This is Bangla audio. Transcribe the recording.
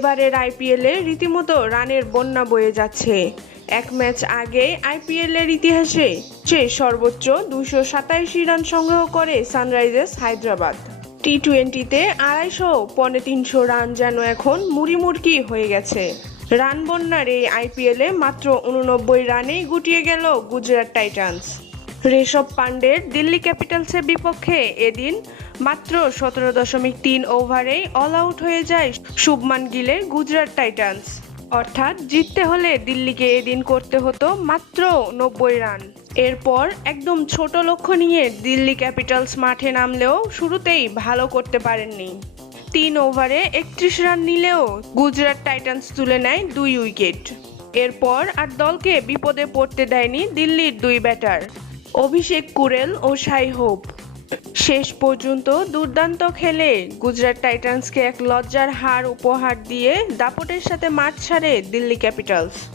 এবারের আইপিএলে রীতিমতো রানের বন্যা বয়ে যাচ্ছে। এক ম্যাচ আগে আইপিএলের ইতিহাসে চেয়ে সর্বোচ্চ দুশো সাতাইশি রান সংগ্রহ করে সানরাইজার্স হায়দ্রাবাদ। টি টোয়েন্টিতে আড়াইশো পনে তিনশো রান যেন এখন মুড়িমুড়কি হয়ে গেছে। রান বন্যার এই আইপিএলে মাত্র উননব্বই রানেই গুটিয়ে গেল গুজরাট টাইটান্স। ঋষভ পান্ডের দিল্লি ক্যাপিটালসের বিপক্ষে এদিন মাত্র সতেরো দশমিক তিন ওভারেই অল আউট হয়ে যায় শুভমান গিলের গুজরাট টাইটান্স। অর্থাৎ জিততে হলে দিল্লিকে এদিন করতে হতো মাত্র নব্বই রান। এরপর একদম ছোট লক্ষ্য নিয়ে দিল্লি ক্যাপিটালস মাঠে নামলেও শুরুতেই ভালো করতে পারেননি। তিন ওভারে একত্রিশ রান নিলেও গুজরাট টাইটান্স তুলে নেয় দুই উইকেট। এরপর আর দলকে বিপদে পড়তে দেয়নি দিল্লির দুই ব্যাটার, অভিষেক কুরেল ও সাই হোপ। শেষ পর্যন্ত দুর্দান্ত খেলে গুজরাট টাইটান্সকে এক লজ্জার হার উপহার দিয়ে দাপটের সাথে মাঠ ছাড়ে দিল্লি ক্যাপিটালস।